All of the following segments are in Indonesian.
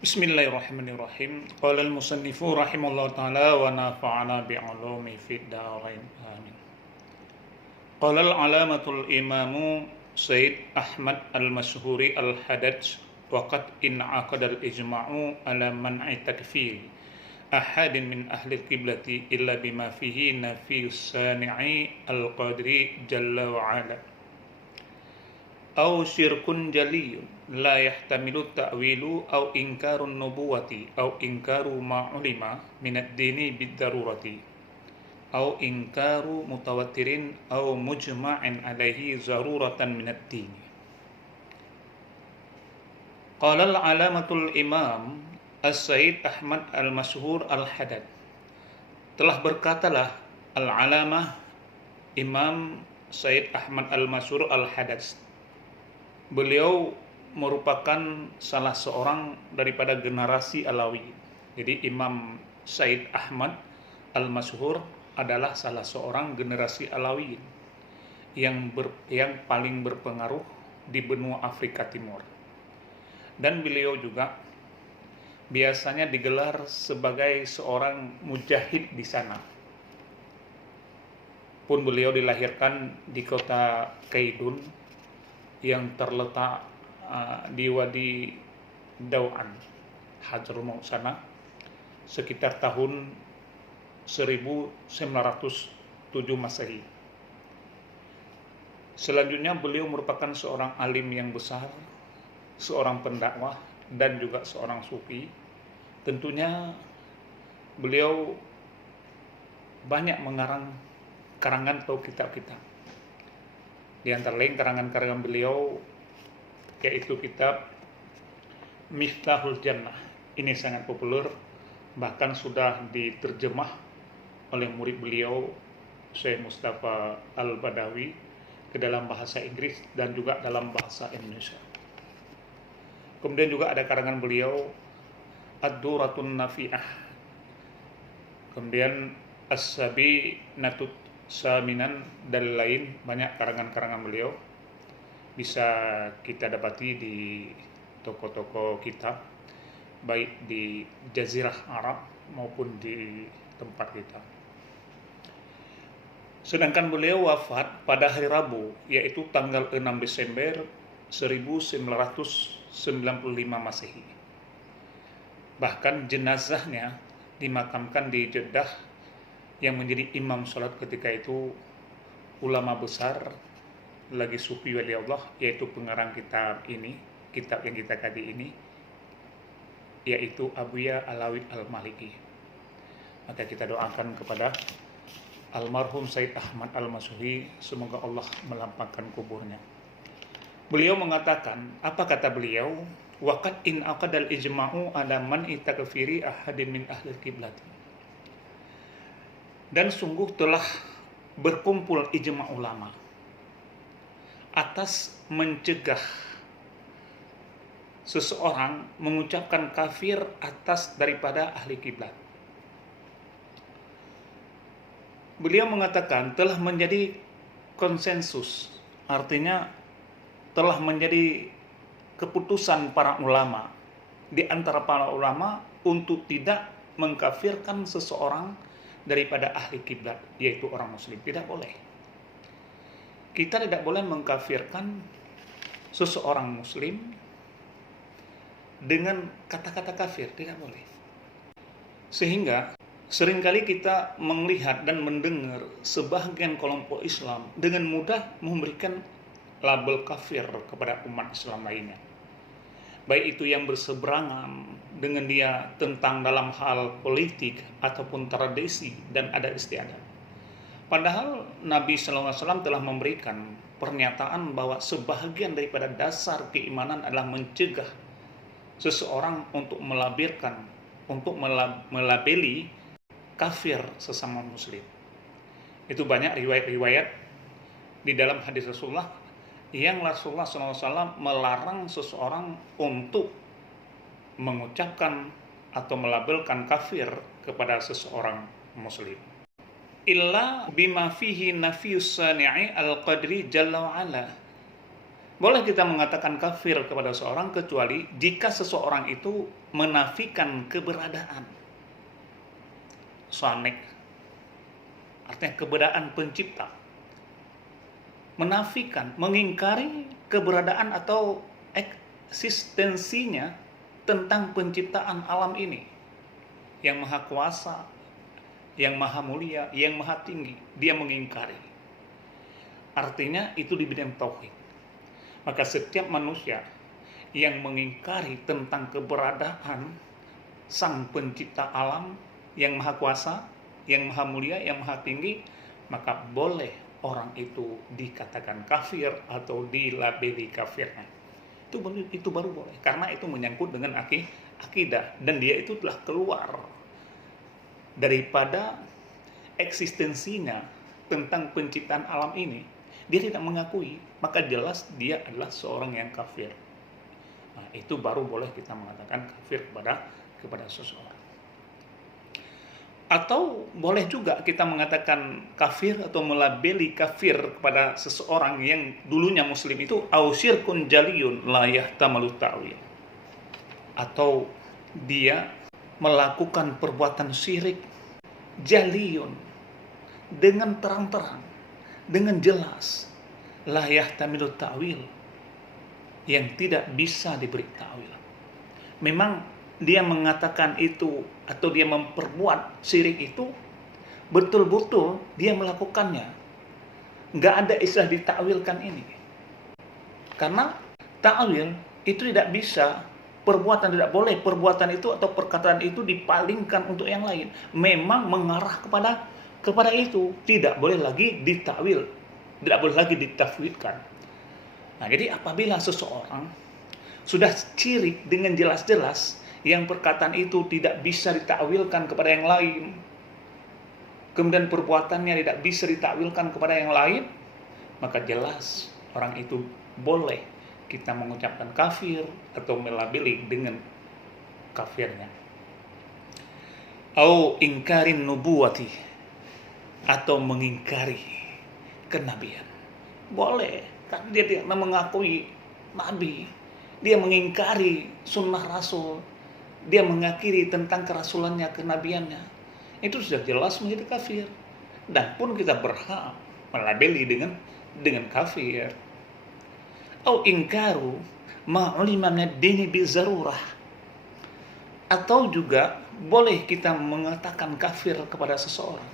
Bismillahirrahmanirrahim. Qala al-musannifu rahimallahu ta'ala wa nafa'ana bi'ulumi fid dharain. Amin. Qala al-alamatul imamu Sayyid Ahmad al-Mashhuri al-Hadaj wa qad in'aqada al-ijma'u ala man'i takfir ahadin min ahli al-qiblati illa bima fihi nafiyus sani'i al-qadri jalla wa ala au syirkun jaliyun la yahtamilu ta'wilu au ingkarun nubuwati au ingkaru ma'ulima minad dini bid-darurati au ingkaru mutawatirin au mujma'in alaihi zaruratan minad dini. Qala al-alamatul imam As-Sayyid Ahmad al-Mashhur al-Hadad, telah berkatalah al-alamah Imam Sayyid Ahmad al-Mashhur al-Hadad. Beliau merupakan salah seorang daripada generasi Alawi. Jadi Imam Sayyid Ahmad al-Mashhur adalah salah seorang generasi Alawi yang paling berpengaruh di benua Afrika Timur. Dan beliau juga biasanya digelar sebagai seorang mujahid di sana. Pun beliau dilahirkan di kota Kaidun yang terletak di Wadi Dau'an, Hadramut Maut sana, sekitar tahun 1907 Masehi. Selanjutnya beliau merupakan seorang alim yang besar, seorang pendakwah dan juga seorang sufi. Tentunya beliau banyak mengarang karangan atau kitab-kitab. Di antara lain karangan-karangan beliau yaitu kitab Miftahul Jannah. Ini sangat populer, bahkan sudah diterjemah oleh murid beliau Syekh Mustafa Al-Badawi ke dalam bahasa Inggris dan juga dalam bahasa Indonesia. Kemudian juga ada karangan beliau Ad-Duratun Nafi'ah. Kemudian As-Sabi Natut Saminan dan lain banyak karangan-karangan beliau bisa kita dapati di toko-toko kitab baik di Jazirah Arab maupun di tempat kita. Sedangkan beliau wafat pada hari Rabu, yaitu tanggal 6 Desember 1995 Masehi. Bahkan jenazahnya dimakamkan di Jeddah. Yang menjadi imam sholat ketika itu ulama besar lagi sufi wali Allah, yaitu pengarang kitab ini, kitab yang kita kaji ini, yaitu Abuya Alawid Al-Maliki. Maka kita doakan kepada almarhum Sayyid Ahmad al-Mashhuri, semoga Allah melampangkan kuburnya. Beliau mengatakan, apa kata beliau? Waqad in aqadal ijma'u ala man'i takfiri ahadin min ahli qiblati. Dan sungguh telah berkumpul ijma' ulama atas mencegah seseorang mengucapkan kafir atas daripada ahli kiblat. Beliau mengatakan telah menjadi konsensus, artinya telah menjadi keputusan para ulama, di antara para ulama untuk tidak mengkafirkan seseorang daripada ahli kiblat, yaitu orang muslim. Tidak boleh. Kita tidak boleh mengkafirkan seseorang muslim dengan kata-kata kafir, tidak boleh. Sehingga seringkali kita melihat dan mendengar sebagian kelompok Islam dengan mudah memberikan label kafir kepada umat Islam lainnya, baik itu yang berseberangan dengan dia tentang dalam hal politik ataupun tradisi dan adat istiadat. Padahal Nabi SAW telah memberikan pernyataan bahwa sebahagian daripada dasar keimanan adalah mencegah seseorang untuk melabirkan, untuk melabeli kafir sesama muslim. Itu banyak riwayat-riwayat di dalam hadis Rasulullah yang Rasulullah SAW melarang seseorang untuk mengucapkan atau melabelkan kafir kepada seseorang muslim. Illa bima fihi nafiyus sani'i al-qadri jalla wa ala. Boleh kita mengatakan kafir kepada seseorang kecuali jika seseorang itu menafikan keberadaan Sonek, artinya keberadaan pencipta. Menafikan, mengingkari keberadaan atau eksistensinya tentang penciptaan alam ini. Yang maha kuasa, yang maha mulia, yang maha tinggi. Dia mengingkari. Artinya itu di bidang tauhid. Maka setiap manusia yang mengingkari tentang keberadaan sang pencipta alam yang maha kuasa, yang maha mulia, yang maha tinggi, maka boleh orang itu dikatakan kafir atau dilabeli kafirnya. Itu baru boleh, karena itu menyangkut dengan akidah, dan dia itu telah keluar daripada eksistensinya tentang penciptaan alam ini. Dia tidak mengakui, maka jelas dia adalah seorang yang kafir. Nah, itu baru boleh kita mengatakan kafir kepada seseorang. Atau boleh juga kita mengatakan kafir atau melabeli kafir kepada seseorang yang dulunya muslim itu au syirkun jaliyun la yahtamalu ta'wil. Atau dia melakukan perbuatan syirik jaliyun dengan terang-terang, dengan jelas, la yahtamilu ta'wil, yang tidak bisa diberi ta'wil. Memang dia mengatakan itu atau dia memperbuat syirik itu betul-betul dia melakukannya. Nggak ada istilah ditakwilkan ini. Karena takwil itu tidak bisa, perbuatan tidak boleh, perbuatan itu atau perkataan itu dipalingkan untuk yang lain. Memang mengarah kepada itu, tidak boleh lagi ditakwil, tidak boleh lagi ditafwidkan. Nah, jadi apabila seseorang sudah ciri dengan jelas-jelas yang perkataan itu tidak bisa ditakwilkan kepada yang lain, kemudian perbuatannya tidak bisa ditakwilkan kepada yang lain, maka jelas orang itu boleh kita mengucapkan kafir atau melabeli dengan kafirnya. Au ingkarin nubuwati, atau mengingkari kenabian. Boleh, kan dia tidak mengakui nabi, dia mengingkari sunnah rasul, dia mengakiri tentang kerasulannya, kenabiannya. Itu sudah jelas menjadi kafir. Dan pun kita berhak melabeli dengan kafir. Au ingkaru ma'ulima minad-dini bizarurah. Atau juga boleh kita mengatakan kafir kepada seseorang.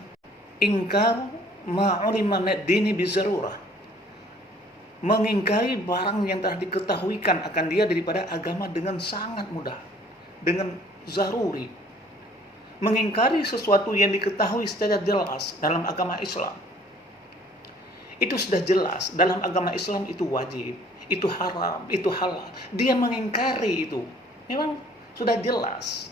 Ingkaru ma'ulima minad-dini bizarurah. Mengingkari barang yang telah diketahuikan akan dia daripada agama dengan sangat mudah, dengan zaruri. Mengingkari sesuatu yang diketahui secara jelas dalam agama Islam. Itu sudah jelas, dalam agama Islam itu wajib, itu haram, itu halal. Dia mengingkari itu. Memang sudah jelas.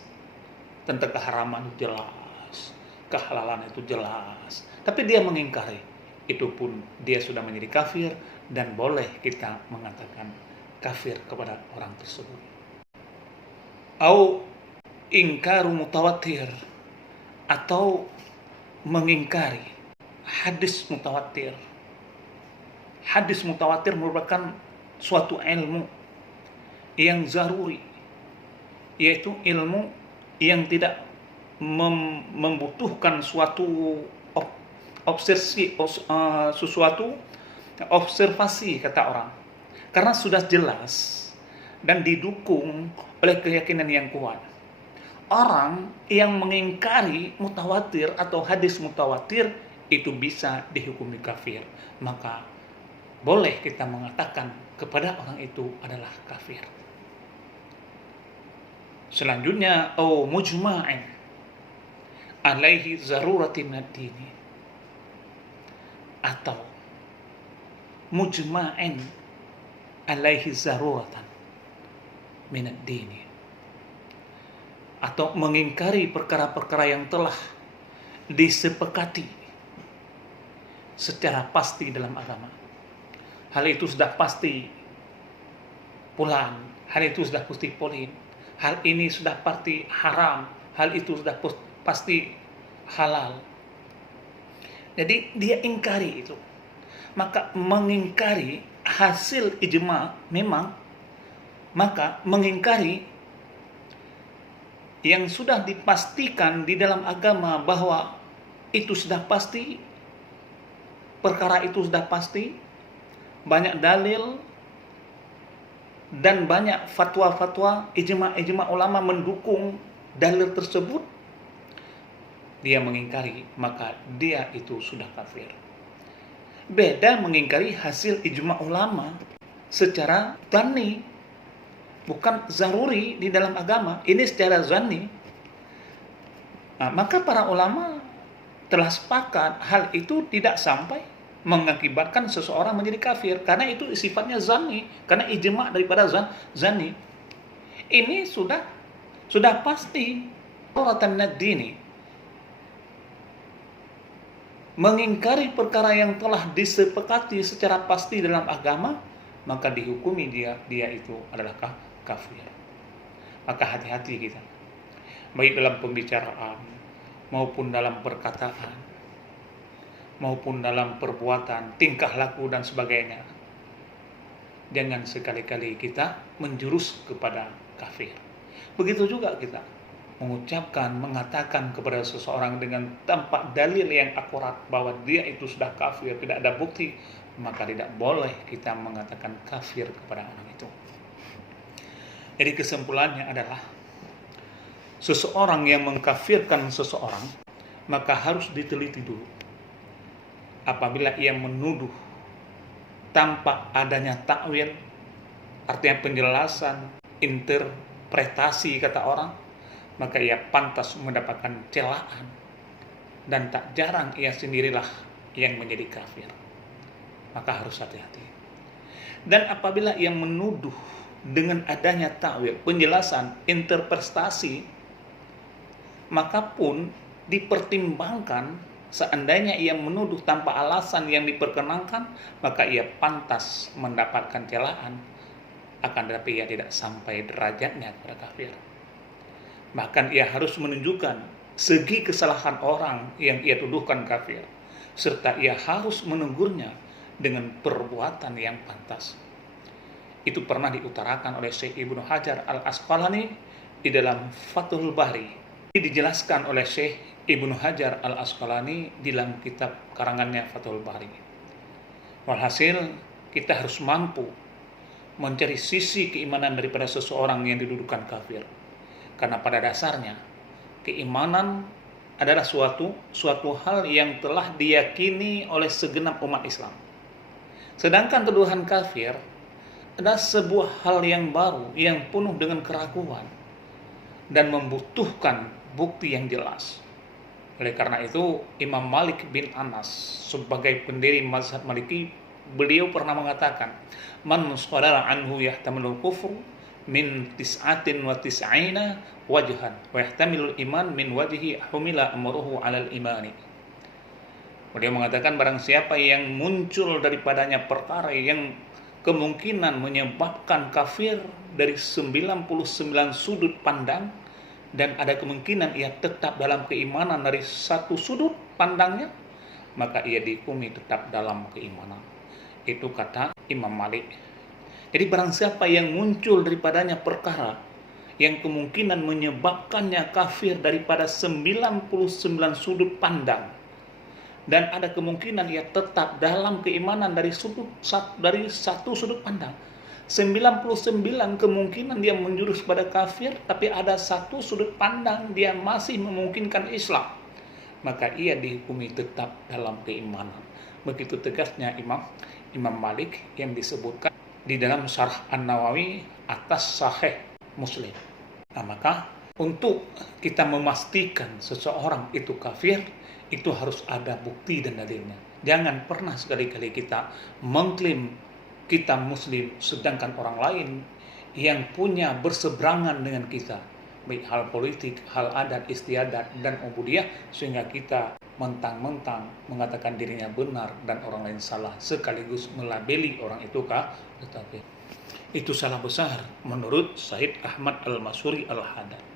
Tentang keharaman itu jelas, kehalalan itu jelas. Tapi dia mengingkari. Itu pun dia sudah menjadi kafir, dan boleh kita mengatakan kafir kepada orang tersebut. Au ingkaru mutawatir, atau mengingkari hadis mutawatir. Hadis mutawatir merupakan suatu ilmu yang zaruri, yaitu ilmu yang tidak membutuhkan suatu observasi kata orang, karena sudah jelas dan didukung oleh keyakinan yang kuat. Orang yang mengingkari mutawatir atau hadis mutawatir itu bisa dihukumi kafir. Maka boleh kita mengatakan kepada orang itu adalah kafir. Selanjutnya, au mujma'in alaihi zarurati minad-dini, atau mujma'in alaihi zaruratan minad-dini, atau mengingkari perkara-perkara yang telah disepakati secara pasti dalam agama. Hal itu sudah pasti pulang, hal itu sudah pasti polin, hal ini sudah pasti haram, hal itu sudah pasti halal. Jadi dia ingkari itu. Maka mengingkari hasil ijma memang, maka mengingkari yang sudah dipastikan di dalam agama bahwa itu sudah pasti, perkara itu sudah pasti, banyak dalil dan banyak fatwa-fatwa, ijma ulama mendukung dalil tersebut, dia mengingkari, maka dia itu sudah kafir. Beda mengingkari hasil ijma ulama secara dzanni, bukan zaruri di dalam agama. Ini secara dzanni. Nah, maka para ulama telah sepakat hal itu tidak sampai mengakibatkan seseorang menjadi kafir, karena itu sifatnya dzanni, karena ijma daripada dzanni. Ini sudah pasti qurratan dini. Mengingkari perkara yang telah disepakati secara pasti dalam agama, maka dihukumi dia itu adalah kafir. Maka hati-hati kita, baik dalam pembicaraan maupun dalam perkataan maupun dalam perbuatan, tingkah laku dan sebagainya. Jangan sekali-kali kita menjurus kepada kafir. Begitu juga kita mengatakan kepada seseorang dengan tanpa dalil yang akurat bahwa dia itu sudah kafir, tidak ada bukti, maka tidak boleh kita mengatakan kafir kepada orang itu. Jadi kesimpulannya adalah, seseorang yang mengkafirkan seseorang, maka harus diteliti dulu. Apabila ia menuduh tanpa adanya takwil, artinya penjelasan, interpretasi kata orang, maka ia pantas mendapatkan celaan, dan tak jarang ia sendirilah yang menjadi kafir. Maka harus hati-hati. Dan apabila ia menuduh dengan adanya takwil, penjelasan, interpretasi, maka pun dipertimbangkan, seandainya ia menuduh tanpa alasan yang diperkenankan, maka ia pantas mendapatkan celaan, akan tetapi ia tidak sampai derajatnya kepada kafir. Bahkan ia harus menunjukkan segi kesalahan orang yang ia tuduhkan kafir, serta ia harus menegurnya dengan perbuatan yang pantas. Itu pernah diutarakan oleh Syekh Ibnu Hajar Al-Asqalani di dalam Fathul Bari. Dijelaskan oleh Syekh Ibnu Hajar Al-Asqalani di dalam kitab karangannya Fathul Bari. Walhasil, kita harus mampu mencari sisi keimanan daripada seseorang yang didudukan kafir. Karena pada dasarnya, keimanan adalah suatu hal yang telah diyakini oleh segenap umat Islam. Sedangkan tuduhan kafir adalah sebuah hal yang baru, yang penuh dengan keraguan, dan membutuhkan bukti yang jelas. Oleh karena itu, Imam Malik bin Anas sebagai pendiri mazhab Maliki, beliau pernah mengatakan, "Man sadara anhu yahtamilul kufru min tis'atin wa tis'ina wajhan wa yahtamilul iman min wajhi humila amruhu 'alal imani." Beliau mengatakan, barang siapa yang muncul daripadanya perkara yang kemungkinan menyebabkan kafir dari 99 sudut pandang, dan ada kemungkinan ia tetap dalam keimanan dari satu sudut pandangnya, maka ia dihukumi tetap dalam keimanan. Itu kata Imam Malik. Jadi barang siapa yang muncul daripadanya perkara yang kemungkinan menyebabkannya kafir daripada 99 sudut pandang, dan ada kemungkinan ia tetap dalam keimanan dari satu sudut pandang, 99 kemungkinan dia menjurus pada kafir, tapi ada satu sudut pandang dia masih memungkinkan Islam, maka ia dihukumi tetap dalam keimanan. Begitu tegasnya Imam Malik yang disebutkan di dalam Syarah An-Nawawi atas Sahih Muslim. Nah, maka untuk kita memastikan seseorang itu kafir, itu harus ada bukti dan dalilnya. Jangan pernah sekali-kali kita mengklaim kita Muslim, sedangkan orang lain yang punya berseberangan dengan kita, baik hal politik, hal adat, istiadat, dan ubudiyah, sehingga kita mentang-mentang mengatakan dirinya benar dan orang lain salah, sekaligus melabeli orang itu kafir. Itu salah besar menurut Said Ahmad Al-Masuri Al-Haddad.